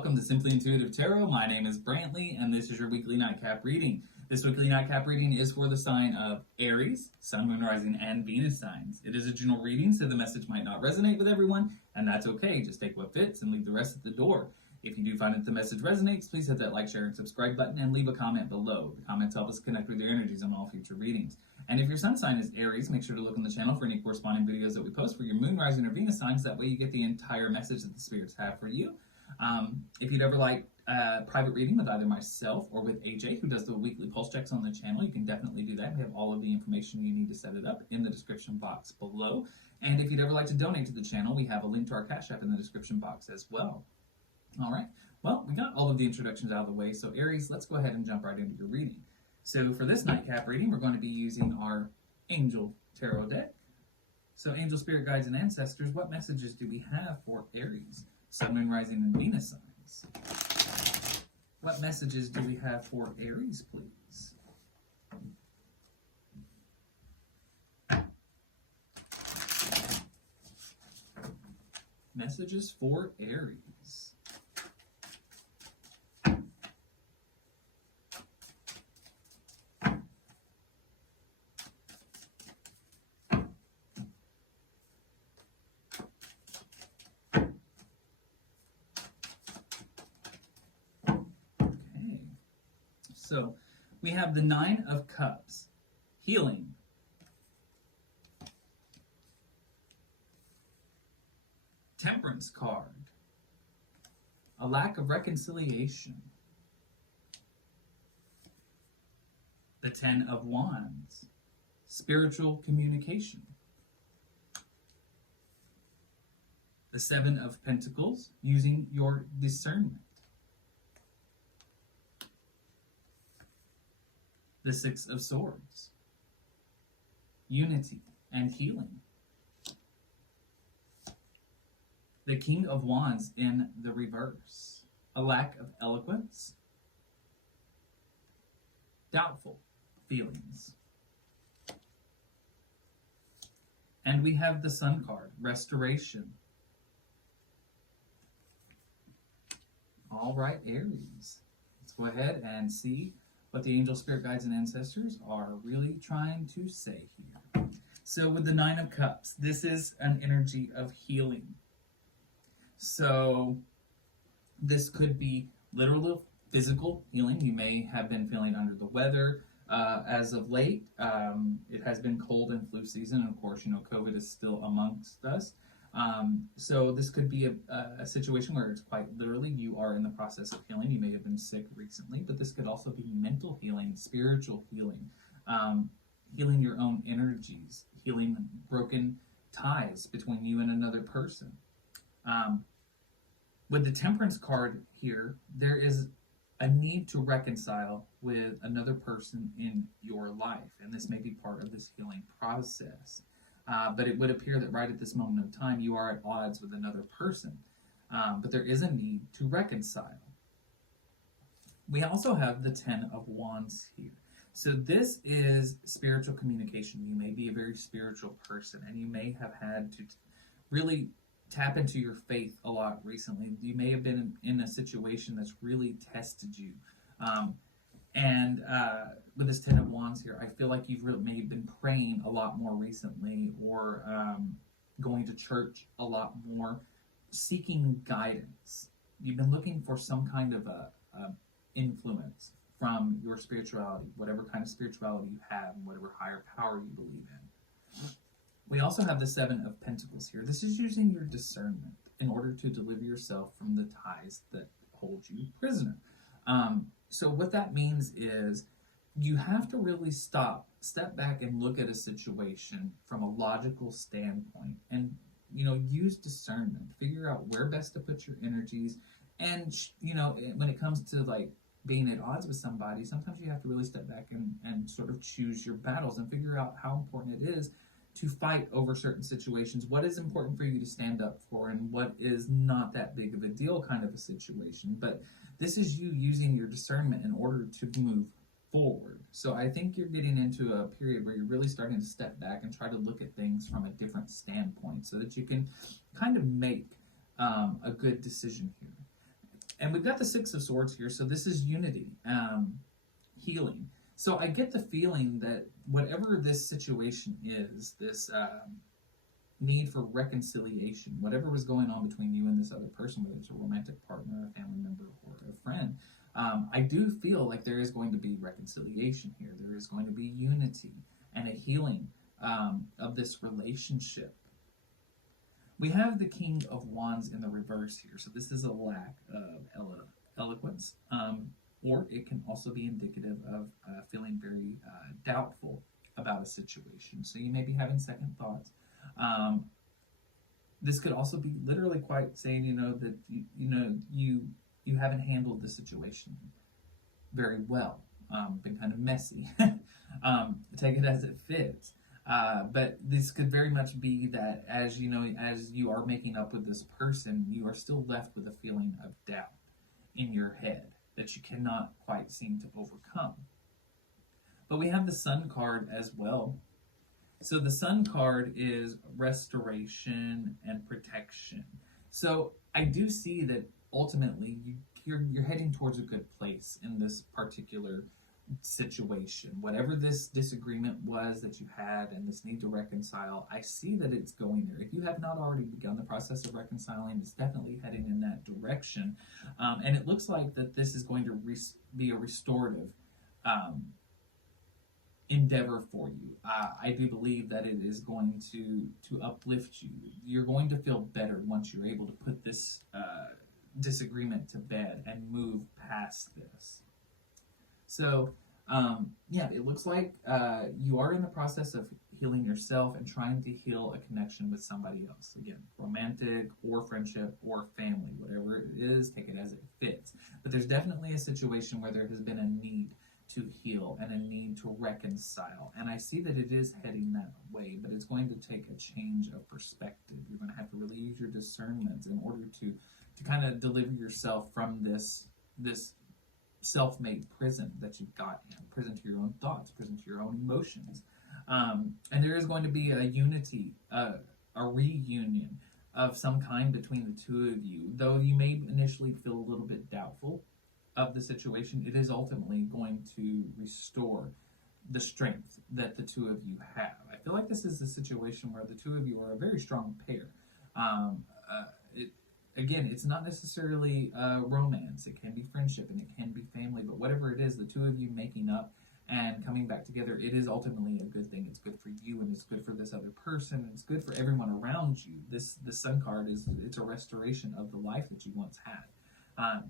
welcome to Simply Intuitive Tarot. My name is Brantley, and this is your weekly nightcap reading. This weekly nightcap reading is for the sign of Aries, Sun, Moon, Rising, and Venus signs. It is a general reading, so the message might not resonate with everyone, and that's okay. Just take what fits and leave the rest at the door. If you do find that the message resonates, please hit that like, share, and subscribe button and leave a comment below. The comments help us connect with your energies on all future readings. And if your sun sign is Aries, make sure to look on the channel for any corresponding videos that we post for your moon, rising, or Venus signs. That way you get the entire message that the spirits have for you. If you'd ever like a private reading with either myself or with AJ, who does the weekly pulse checks on the channel, you can definitely do that. We have all of the information you need to set it up in the description box below. And if you'd ever like to donate to the channel, we have a link to our Cash App in the description box as well. All right, well, we got all of the introductions out of the way, so Aries, let's go ahead and jump right into your reading. So for this nightcap reading, we're going to be using our Angel Tarot deck. So Angel, Spirit Guides, and Ancestors, what messages do we have for Aries, Sun, Moon, Rising, and Venus signs? What messages do we have for Aries, please? Messages for Aries. So we have the Nine of Cups, healing. Temperance card, a lack of reconciliation. The Ten of Wands, spiritual communication. The Seven of Pentacles, using your discernment. The Six of Swords, unity and healing. The King of Wands in the reverse, a lack of eloquence, doubtful feelings. And we have the Sun card, restoration. All right, Aries, let's go ahead and see what the angel, spirit guides, and ancestors are really trying to say here. So with the Nine of Cups, this is an energy of healing. So this could be literal physical healing. You may have been feeling under the weather as of late. It has been cold and flu season, and of course, you know, COVID is still amongst us. So this could be a situation where it's quite literally you are in the process of healing. You may have been sick recently, but this could also be mental healing, spiritual healing, healing your own energies, healing broken ties between you and another person. With the Temperance card here, there is a need to reconcile with another person in your life, and this may be part of this healing process. But it would appear that right at this moment of time, you are at odds with another person. But there is a need to reconcile. We also have the Ten of Wands here. So this is spiritual communication. You may be a very spiritual person, and you may have had to really tap into your faith a lot recently. You may have been in a situation that's really tested you. With this Ten of Wands here, I feel like you've really maybe been praying a lot more recently, or going to church a lot more, seeking guidance. You've been looking for some kind of a influence from your spirituality, whatever kind of spirituality you have, and whatever higher power you believe in. We also have the Seven of Pentacles here. This is using your discernment in order to deliver yourself from the ties that hold you prisoner. So what that means is you have to really step back and look at a situation from a logical standpoint, and, you know, use discernment, figure out where best to put your energies. And, you know, when it comes to like being at odds with somebody, sometimes you have to really step back and sort of choose your battles and figure out how important it is to fight over certain situations. What is important for you to stand up for, and what is not that big of a deal kind of a situation. But this is you using your discernment in order to move forward. So I think you're getting into a period where you're really starting to step back and try to look at things from a different standpoint so that you can kind of make a good decision here. And we've got the Six of Swords here, so this is unity, healing. So I get the feeling that whatever this situation is, this need for reconciliation, whatever was going on between you and this other person, whether it's a romantic partner, a family member, or a friend, I do feel like there is going to be reconciliation here. There is going to be unity and a healing of this relationship. We have the King of Wands in the reverse here, so this is a lack of eloquence, or it can also be indicative of feeling very doubtful about a situation. So you may be having second thoughts. This could also be literally quite saying, that you haven't handled the situation very well, been kind of messy. Take it as it fits. But this could very much be that as you are making up with this person, you are still left with a feeling of doubt in your head that you cannot quite seem to overcome. But we have the Sun card as well. So the Sun card is restoration and protection. So I do see that ultimately you're heading towards a good place in this particular situation. Whatever this disagreement was that you had and this need to reconcile, I see that it's going there. If you have not already begun the process of reconciling, it's definitely heading in that direction. And it looks like that this is going to be a restorative endeavor for you. I do believe that it is going to uplift you. You're going to feel better once you're able to put this disagreement to bed and move past this. So, it looks like you are in the process of healing yourself and trying to heal a connection with somebody else. Again, romantic or friendship or family, whatever it is, take it as it fits. But there's definitely a situation where there has been a need to heal and a need to reconcile. And I see that it is heading that way, but it's going to take a change of perspective. You're going to have to really use your discernment in order to kind of deliver yourself from this self-made prison that you've got in, prison to your own thoughts, prison to your own emotions. And there is going to be a unity, a reunion of some kind between the two of you. Though you may initially feel a little bit doubtful of the situation, it is ultimately going to restore the strength that the two of you have. I feel like this is a situation where the two of you are a very strong pair. Again, it's not necessarily romance. It can be friendship and it can be family, but whatever it is, the two of you making up and coming back together, it is ultimately a good thing. It's good for you and it's good for this other person. And it's good for everyone around you. The Sun card it's a restoration of the life that you once had.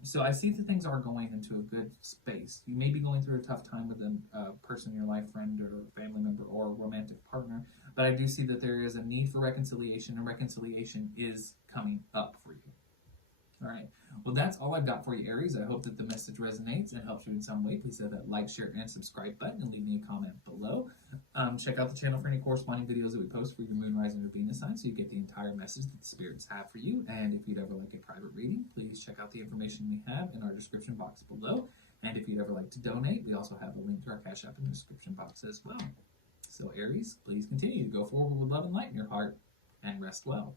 So I see that things are going into a good space. You may be going through a tough time with a person in your life, friend or family member or romantic partner, but I do see that there is a need for reconciliation, and reconciliation is coming up for you. All right. Well, that's all I've got for you, Aries. I hope that the message resonates and helps you in some way. Please hit that like, share, and subscribe button and leave me a comment below. Check out the channel for any corresponding videos that we post for your moon, rising, or Venus sign so you get the entire message that the spirits have for you. And if you'd ever like a private reading, please check out the information we have in our description box below. And if you'd ever like to donate, we also have a link to our Cash App in the description box as well. So, Aries, please continue to go forward with love and light in your heart and rest well.